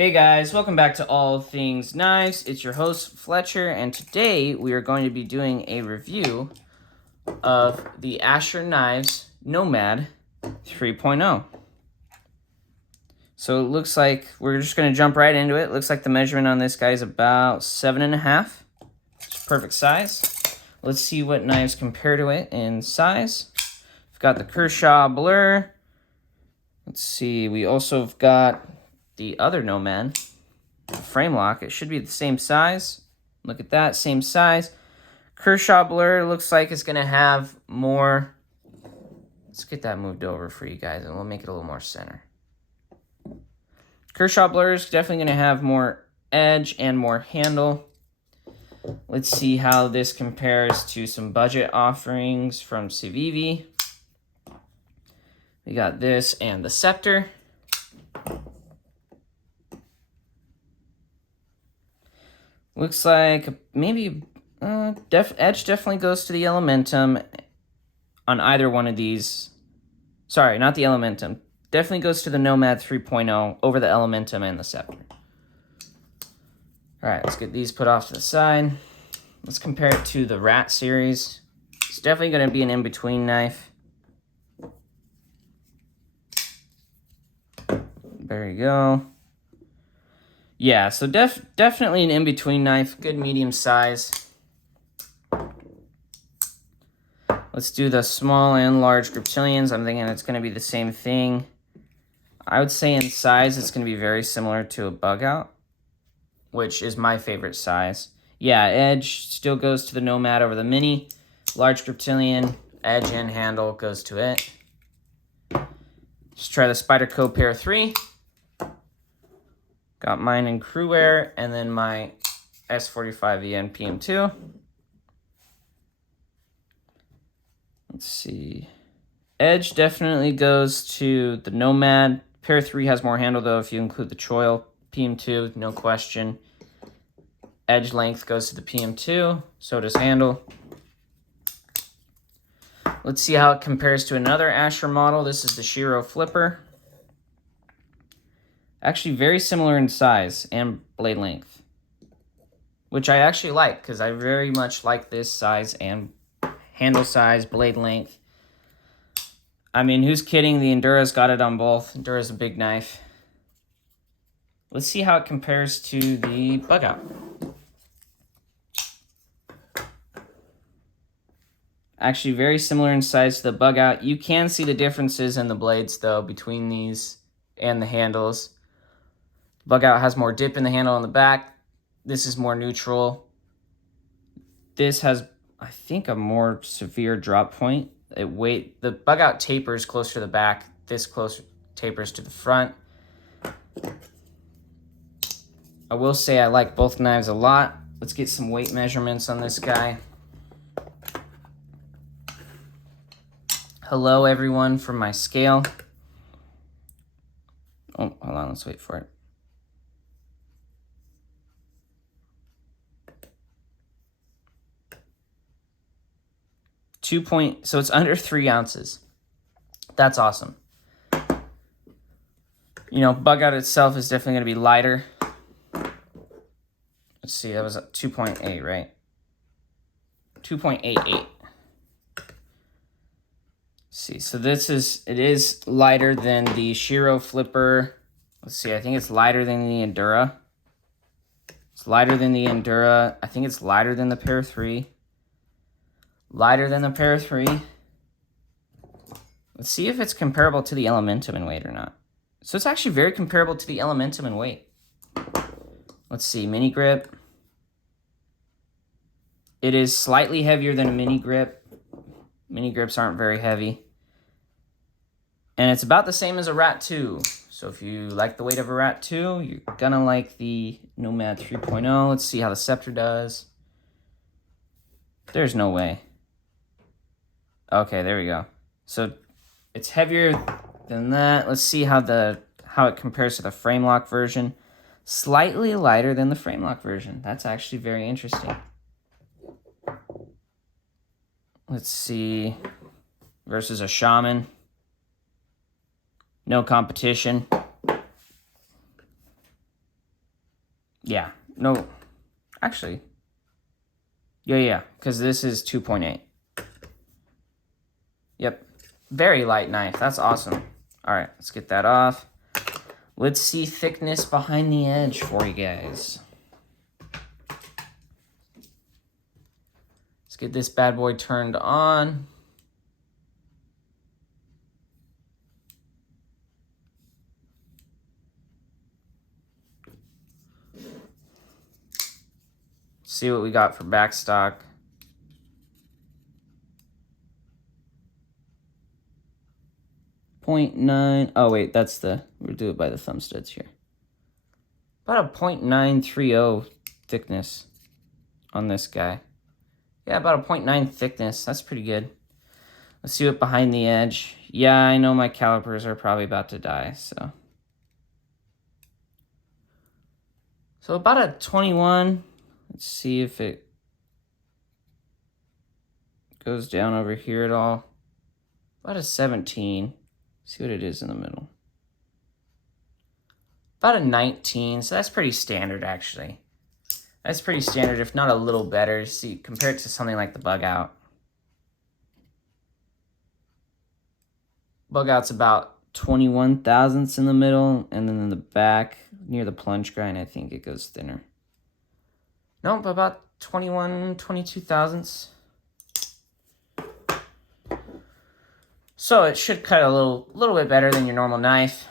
Hey guys, welcome back to All Things Knives. It's your host Fletcher, and today we are going to be doing a review of the Asher Knives Nomad 3.0. So it looks like we're just going to jump right into it. It looks like the measurement on this guy is about 7.5. It's perfect size. Let's see what knives compare to it in size. We've got the Kershaw Blur. Let's see, we also have got the other Nomad, the frame lock. It should be the same size. Look at that, same size. Kershaw Blur looks like it's gonna have more. Let's get that moved over for you guys and we'll make it a little more center. Kershaw Blur is definitely gonna have more edge and more handle. Let's see how this compares to some budget offerings from Civivi. We got this and the Scepter. Looks like maybe edge definitely goes to the Elementum on either one of these. Sorry, not the Elementum. Definitely goes to the Nomad 3.0 over the Elementum and the Scepter. All right, let's get these put off to the side. Let's compare it to the Rat series. It's definitely going to be an in-between knife. There you go. Yeah, so definitely an in-between knife, good medium size. Let's do the small and large griptilians. I'm thinking it's going to be the same thing. I would say in size it's going to be very similar to a bug out, which is my favorite size. Yeah, edge still goes to the Nomad over the Mini. Large griptilian, edge and handle goes to it. Just try the Spyderco Pair 3. Got mine in Crewwear, and then my S45EN PM2. Let's see. Edge definitely goes to the Nomad. Pair 3 has more handle, though, if you include the choil. PM2, no question. Edge length goes to the PM2, so does handle. Let's see how it compares to another Asher model. This is the Shiro Flipper. Actually very similar in size and blade length, which I actually like because I very much like this size and handle size, blade length. I mean, who's kidding? The Endura's got it on both. Endura's a big knife. Let's see how it compares to the Bug Out. Actually very similar in size to the Bug Out. You can see the differences in the blades, though, between these and the handles. Bug Out has more dip in the handle on the back. This is more neutral. This has, I think, a more severe drop point. The Bug Out tapers closer to the back. This closer tapers to the front. I will say I like both knives a lot. Let's get some weight measurements on this guy. Hello, everyone, from my scale. Oh, hold on, let's wait for it. So it's under 3 ounces. That's awesome. You know, Bug Out itself is definitely going to be lighter. Let's see, that was 2.8, right? 2.88. See, so it is lighter than the Shiro Flipper. Let's see, I think it's lighter than the Endura. It's lighter than the Endura. I think it's lighter than the Pair 3. Lighter than the Pair 3. Let's see if it's comparable to the Elementum in weight or not. So it's actually very comparable to the Elementum in weight. Let's see, mini grip. It is slightly heavier than a mini grip. Mini grips aren't very heavy. And it's about the same as a Rat 2. So if you like the weight of a Rat 2, you're gonna like the Nomad 3.0. Let's see how the Scepter does. There's no way. Okay, there we go. So it's heavier than that. Let's see how it compares to the frame lock version. Slightly lighter than the frame lock version. That's actually very interesting. Let's see. Versus a Shaman. No competition. Yeah, no, actually, yeah, because this is 2.8. Yep, very light knife. That's awesome. All right, let's get that off. Let's see thickness behind the edge for you guys. Let's get this bad boy turned on. See what we got for backstock. .9. Oh wait, that's the. We'll do it by the thumb studs here. About a .930 thickness on this guy. Yeah, about a .9 thickness. That's pretty good. Let's see what behind the edge. Yeah, I know my calipers are probably about to die, so. So about a 21. Let's see if it goes down over here at all. About a 17. See what it is in the middle. About a 19, so that's pretty standard actually. That's pretty standard, if not a little better. See, compared to something like the Bug Out. Bug Out's about 21 thousandths in the middle, and then in the back, near the plunge grind, I think it goes thinner. Nope, about 21, 22 thousandths. So it should cut a little bit better than your normal knife.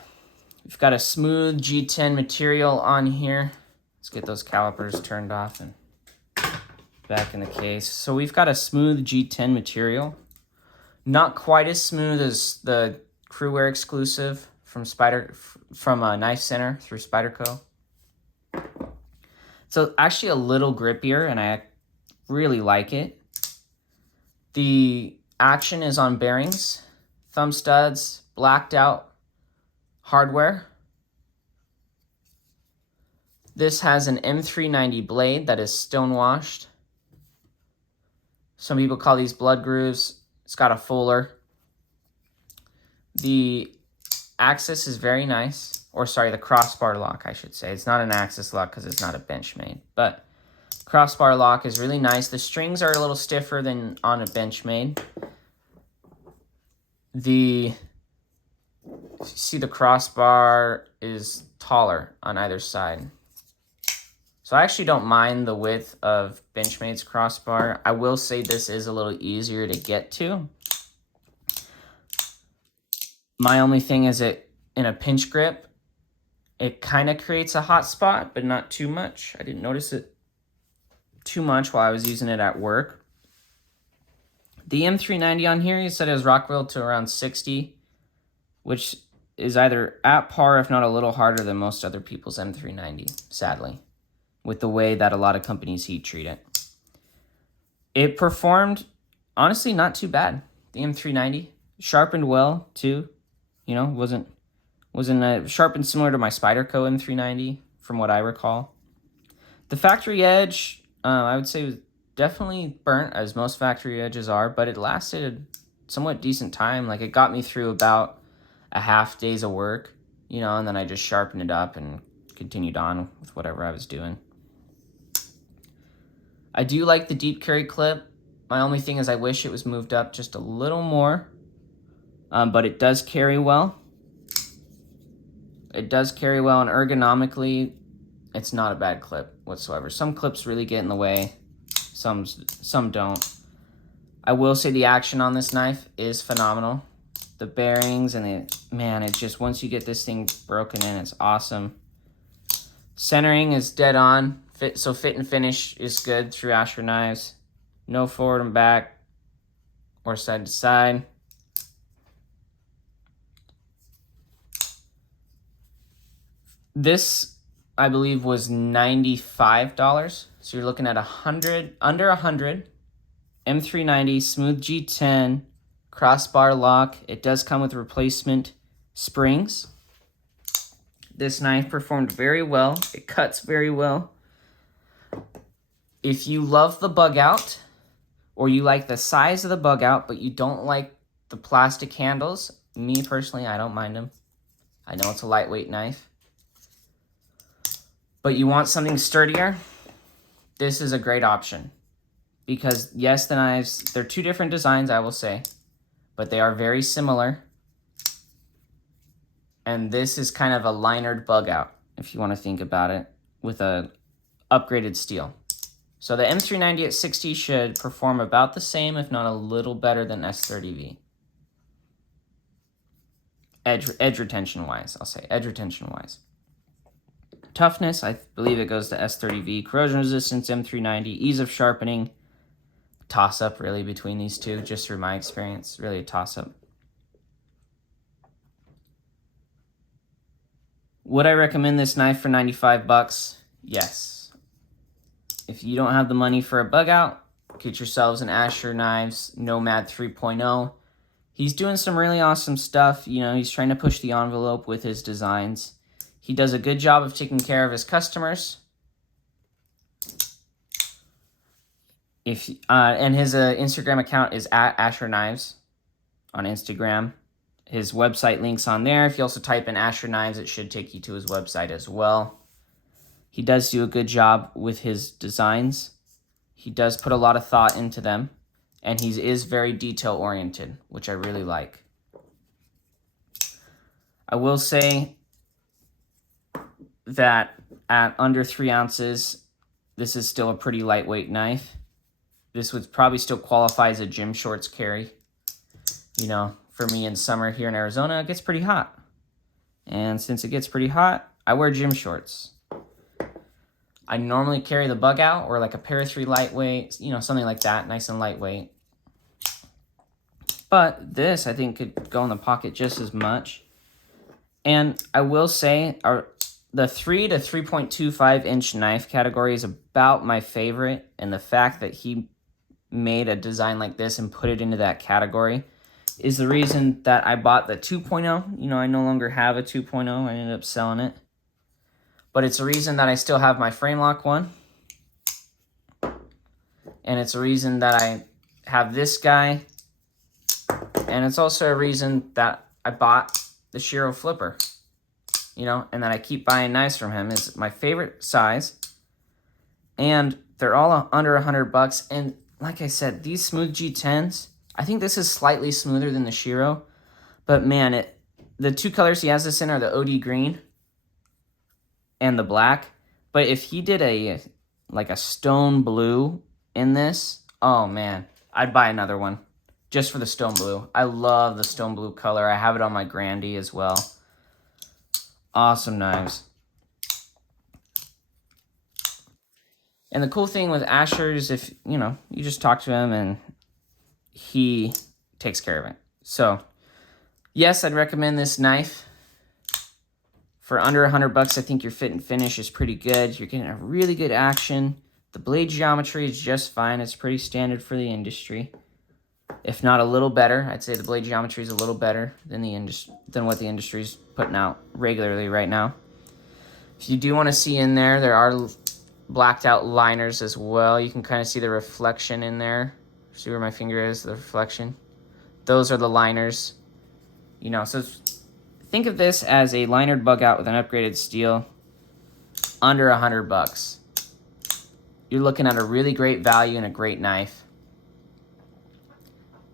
We've got a smooth G10 material on here. Let's get those calipers turned off and back in the case. So we've got a smooth G10 material. Not quite as smooth as the Crewwear exclusive from Knife Center through Spyderco. So actually a little grippier, and I really like it. The action is on bearings, thumb studs, blacked out hardware. This has an M390 blade that is stonewashed. Some people call these blood grooves. It's got a fuller. The axis is very nice. Or sorry, the crossbar lock, I should say. It's not an axis lock because it's not a Benchmade. But crossbar lock is really nice. The strings are a little stiffer than on a Benchmade. See the crossbar is taller on either side. So I actually don't mind the width of Benchmade's crossbar. I will say this is a little easier to get to. My only thing is in a pinch grip, it kind of creates a hot spot, but not too much. I didn't notice it too much while I was using it at work. The M390 on here, you said it was Rockwell to around 60, which is either at par, if not a little harder than most other people's M390, sadly, with the way that a lot of companies heat treat it. It performed, honestly, not too bad. The M390 sharpened well, too. You know, wasn't sharpened similar to my Spyderco M390, from what I recall. The factory edge, I would say, was definitely burnt, as most factory edges are, but it lasted a somewhat decent time. Like, it got me through about a half day's of work, you know, and then I just sharpened it up and continued on with whatever I was doing. I do like the deep carry clip. My only thing is I wish it was moved up just a little more, but it does carry well. It does carry well, and ergonomically, it's not a bad clip whatsoever. Some clips really get in the way, some don't. I will say the action on this knife is phenomenal. The bearings and it just, once you get this thing broken in, it's awesome. Centering is dead on. Fit and finish is good through Asher knives. No forward and back or side to side. This, I believe, was $95. So you're looking at under 100. M390, smooth G10, crossbar lock. It does come with replacement springs. This knife performed very well. It cuts very well. If you love the Bug Out, or you like the size of the Bug Out, but you don't like the plastic handles, me personally, I don't mind them. I know it's a lightweight knife. but you want something sturdier, this is a great option. Because yes, the knives, they're two different designs, I will say, but they are very similar. And this is kind of a linered bug out, if you want to think about it, with a upgraded steel. So the M390 at 60 should perform about the same, if not a little better than S30V. Edge retention wise, I'll say, edge retention wise. Toughness, I believe it goes to S30V. Corrosion resistance, M390. Ease of sharpening, toss-up really between these two, just through my experience, really a toss-up. Would I recommend this knife for 95 bucks? Yes. If you don't have the money for a bug out, get yourselves an Asher Knives Nomad 3.0. He's doing some really awesome stuff. You know, he's trying to push the envelope with his designs. He does a good job of taking care of his customers. And his Instagram account is at Asher Knives on Instagram. His website link's on there. If you also type in Asher Knives, it should take you to his website as well. He does do a good job with his designs. He does put a lot of thought into them. And he is very detail-oriented, which I really like. I will say that at under 3 ounces, this is still a pretty lightweight knife. This would probably still qualify as a gym shorts carry. You know, for me in summer here in Arizona, it gets pretty hot. And since it gets pretty hot, I wear gym shorts. I normally carry the bug out or like a pair of 3 lightweight, you know, something like that, nice and lightweight. But this, I think, could go in the pocket just as much. And I will say, the 3 to 3.25 inch knife category is about my favorite. And the fact that he made a design like this and put it into that category is the reason that I bought the 2.0. You know, I no longer have a 2.0. I ended up selling it. But it's a reason that I still have my frame lock one. And it's a reason that I have this guy. And it's also a reason that I bought the Shiro Flipper. You know, and that I keep buying knives from him. Is my favorite size. And they're all under 100 bucks. And like I said, these smooth G10s, I think this is slightly smoother than the Shiro. But man, the two colors he has this in are the OD green and the black. But if he did a stone blue in this, oh man, I'd buy another one just for the stone blue. I love the stone blue color. I have it on my Grandy as well. Awesome knives. And the cool thing with Asher is if, you know, you just talk to him and he takes care of it. So, yes, I'd recommend this knife. For under 100 bucks, I think your fit and finish is pretty good. You're getting a really good action. The blade geometry is just fine. It's pretty standard for the industry. If not a little better, I'd say the blade geometry is a little better than what the industry's putting out regularly right now. If you do want to see in there, there are blacked out liners as well. You can kind of see the reflection in there. See where my finger is, the reflection. Those are the liners. You know, so think of this as a linered bug out with an upgraded steel under 100 bucks. You're looking at a really great value and a great knife.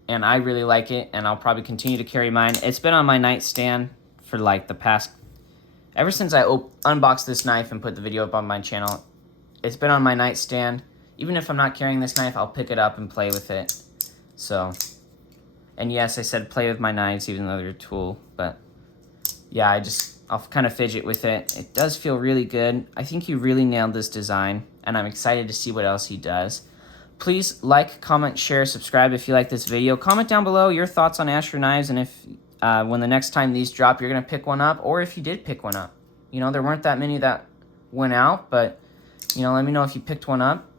And I really like it, and I'll probably continue to carry mine. It's been on my nightstand for like the past, ever since I unboxed this knife and put the video up on my channel. It's been on my nightstand. Even if I'm not carrying this knife, I'll pick it up and play with it. So, and yes, I said play with my knives even though they're a tool, but yeah, I'll kind of fidget with it. It does feel really good. I think he really nailed this design, and I'm excited to see what else he does. Please like, comment, share, subscribe if you like this video. Comment down below your thoughts on Asher Knives, and if when the next time these drop, you're going to pick one up, or if you did pick one up. You know, there weren't that many that went out, but, you know, let me know if you picked one up.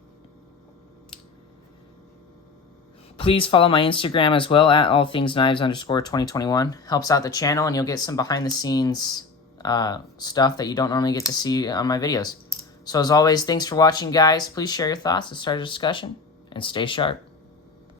Please follow my Instagram as well, at allthingsknives_2021. Helps out the channel, and you'll get some behind-the-scenes stuff that you don't normally get to see on my videos. So as always, thanks for watching, guys. Please share your thoughts. Let's start a discussion, and stay sharp.